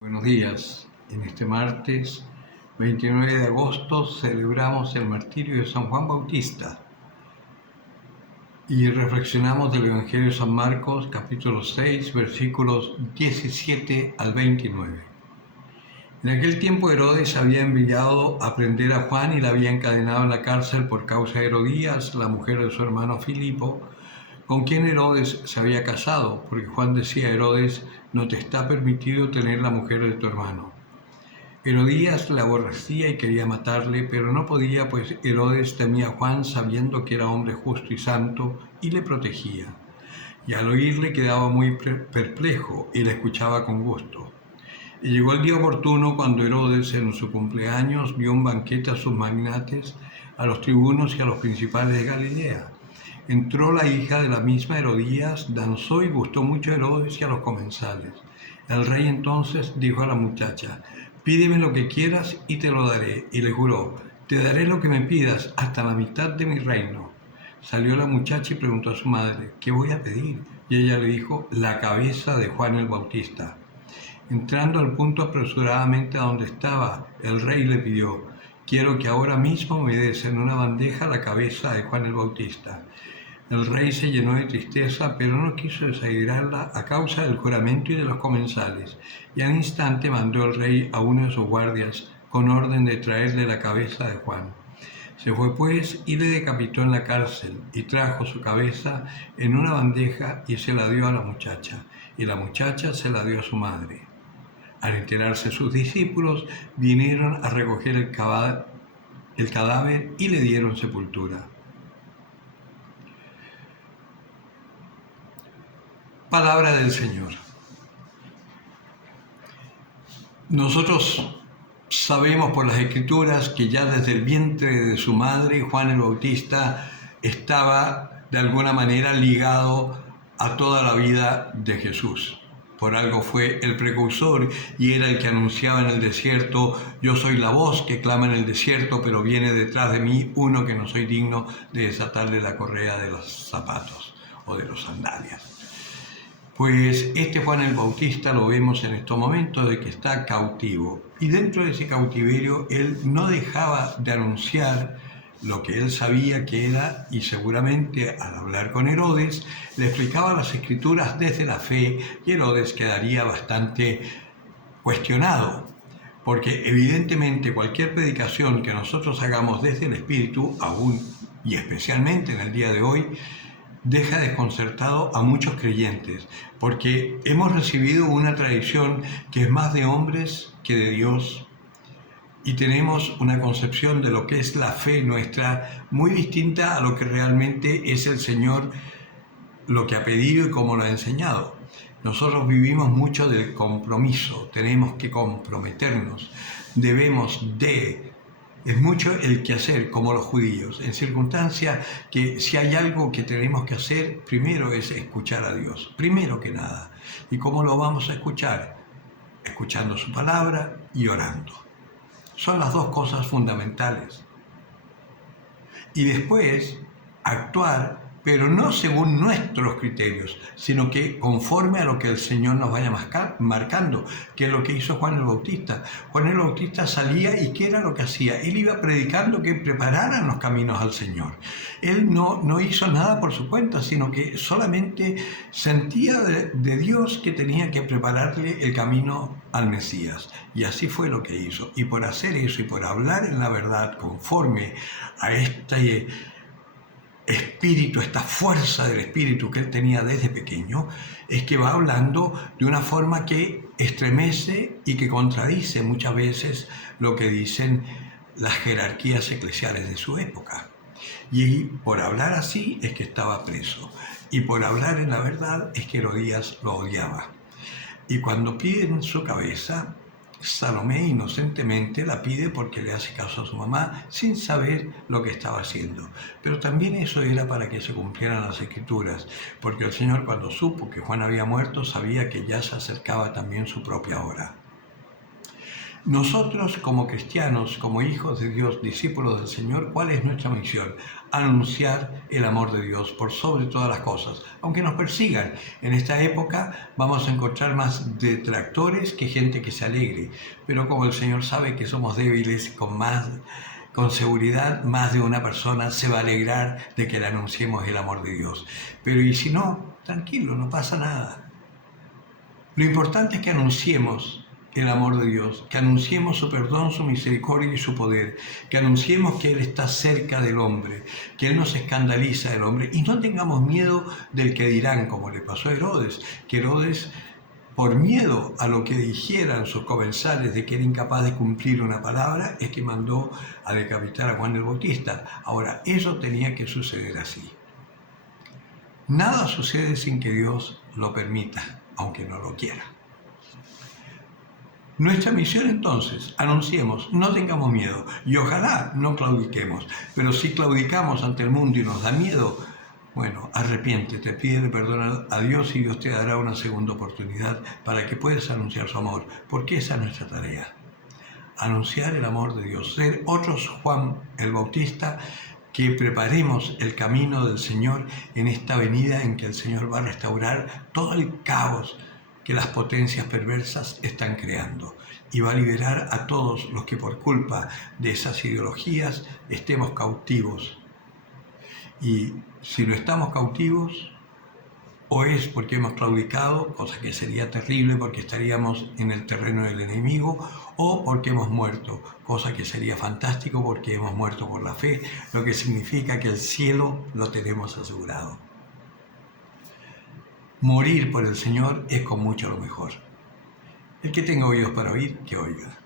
Buenos días. En este martes 29 de agosto celebramos el martirio de San Juan Bautista y reflexionamos del Evangelio de San Marcos, capítulo 6, versículos 17 al 29. En aquel tiempo Herodes había enviado a prender a Juan y la había encadenado en la cárcel por causa de Herodías, la mujer de su hermano Filipo, con quien Herodes se había casado, porque Juan decía a Herodes: no te está permitido tener la mujer de tu hermano. Herodías le aborrecía y quería matarle, pero no podía, pues Herodes temía a Juan, sabiendo que era hombre justo y santo, y le protegía. Y al oírle quedaba muy perplejo y le escuchaba con gusto. Y llegó el día oportuno cuando Herodes, en su cumpleaños, dio un banquete a sus magnates, a los tribunos y a los principales de Galilea. Entró la hija de la misma Herodías, danzó y gustó mucho a Herodes y a los comensales. El rey entonces dijo a la muchacha: pídeme lo que quieras y te lo daré. Y le juró: te daré lo que me pidas, hasta la mitad de mi reino. Salió la muchacha y preguntó a su madre: ¿qué voy a pedir? Y ella le dijo: la cabeza de Juan el Bautista. Entrando al punto apresuradamente a donde estaba, el rey le pidió: quiero que ahora mismo me des en una bandeja la cabeza de Juan el Bautista. El rey se llenó de tristeza, pero no quiso desaigrarla a causa del juramento y de los comensales, y al instante mandó el rey a uno de sus guardias con orden de traerle la cabeza de Juan. Se fue pues y le decapitó en la cárcel, y trajo su cabeza en una bandeja y se la dio a la muchacha, y la muchacha se la dio a su madre. Al enterarse sus discípulos, vinieron a recoger el cadáver y le dieron sepultura. Palabra del Señor. Nosotros sabemos por las Escrituras que ya desde el vientre de su madre, Juan el Bautista estaba de alguna manera ligado a toda la vida de Jesús. Por algo fue el precursor y era el que anunciaba en el desierto: yo soy la voz que clama en el desierto, pero viene detrás de mí uno que no soy digno de desatarle la correa de los zapatos o de los sandalias. Pues este Juan el Bautista lo vemos en estos momentos de que está cautivo, y dentro de ese cautiverio él no dejaba de anunciar lo que él sabía que era, y seguramente al hablar con Herodes le explicaba las Escrituras desde la fe, y Herodes quedaría bastante cuestionado, porque evidentemente cualquier predicación que nosotros hagamos desde el Espíritu, aún y especialmente en el día de hoy, deja desconcertado a muchos creyentes, porque hemos recibido una tradición que es más de hombres que de Dios, y tenemos una concepción de lo que es la fe nuestra muy distinta a lo que realmente es el Señor, lo que ha pedido y cómo lo ha enseñado. Nosotros vivimos mucho del compromiso, tenemos que comprometernos, debemos de... Es mucho el que hacer, como los judíos, en circunstancias que si hay algo que tenemos que hacer, primero es escuchar a Dios, primero que nada. ¿Y cómo lo vamos a escuchar? Escuchando su palabra y orando. Son las dos cosas fundamentales. Y después, actuar, pero no según nuestros criterios, sino que conforme a lo que el Señor nos vaya marcando, que es lo que hizo Juan el Bautista. Juan el Bautista salía, y ¿qué era lo que hacía? Él iba predicando que prepararan los caminos al Señor. Él no hizo nada por su cuenta, sino que solamente sentía de Dios que tenía que prepararle el camino al Mesías. Y así fue lo que hizo. Y por hacer eso y por hablar en la verdad conforme a este espíritu, esta fuerza del espíritu que él tenía desde pequeño, es que va hablando de una forma que estremece y que contradice muchas veces lo que dicen las jerarquías eclesiales de su época. Y por hablar así es que estaba preso, y por hablar en la verdad es que Herodías lo odiaba. Y cuando piden su cabeza, Salomé inocentemente la pide porque le hace caso a su mamá sin saber lo que estaba haciendo. Pero también eso era para que se cumplieran las Escrituras, porque el Señor, cuando supo que Juan había muerto, sabía que ya se acercaba también su propia hora. Nosotros como cristianos, como hijos de Dios, discípulos del Señor, ¿cuál es nuestra misión? Anunciar el amor de Dios por sobre todas las cosas. Aunque nos persigan, en esta época vamos a encontrar más detractores que gente que se alegre. Pero como el Señor sabe que somos débiles, con seguridad más de una persona se va a alegrar de que le anunciemos el amor de Dios. Pero y si no, tranquilo, no pasa nada. Lo importante es que anunciemos el amor de Dios, que anunciemos su perdón, su misericordia y su poder, que anunciemos que Él está cerca del hombre, que Él no se escandaliza del hombre y no tengamos miedo del que dirán, como le pasó a Herodes, que Herodes, por miedo a lo que dijeran sus comensales de que era incapaz de cumplir una palabra, es que mandó a decapitar a Juan el Bautista. Ahora, eso tenía que suceder así. Nada sucede sin que Dios lo permita, aunque no lo quiera. Nuestra misión entonces, anunciemos, no tengamos miedo y ojalá no claudiquemos, pero si claudicamos ante el mundo y nos da miedo, bueno, arrepiéntete, pídele perdón a Dios y Dios te dará una segunda oportunidad para que puedas anunciar su amor, porque esa es nuestra tarea, anunciar el amor de Dios, ser otros Juan el Bautista, que preparemos el camino del Señor en esta venida en que el Señor va a restaurar todo el caos que las potencias perversas están creando y va a liberar a todos los que por culpa de esas ideologías estemos cautivos. Y si no estamos cautivos, o es porque hemos claudicado, cosa que sería terrible porque estaríamos en el terreno del enemigo, o porque hemos muerto, cosa que sería fantástico porque hemos muerto por la fe, lo que significa que el cielo lo tenemos asegurado. Morir por el Señor es con mucho lo mejor. El que tenga oídos para oír, que oiga.